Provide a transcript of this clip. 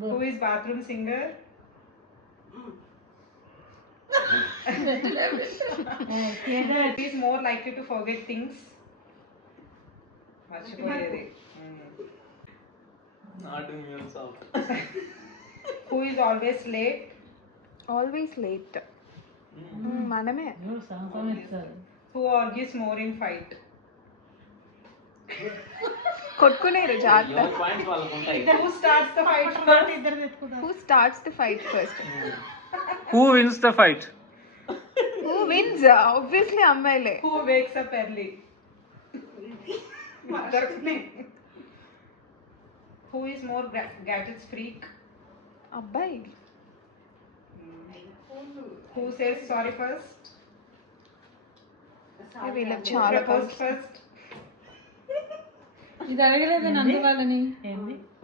Who is bathroom singer? Who is more likely to forget things? Not immune soft. Who is always late? Always late. మనమే. Who argues more in fight? కొట్టుకునేరు జాగ్రత్త. Your points వాళ్ళకు ఉంటాయి. Who starts the fight first? Who starts the fight first? Who wins the fight? Who wins? Obviously అమ్మాయిలే. Who wakes up early? Who is more gadgets freak? అబ్బాయి. Who says sorry first? వీళ్ళకి చాలా Propose first? ఇది అడగలేదు నందు వాళ్ళని. ఏంది?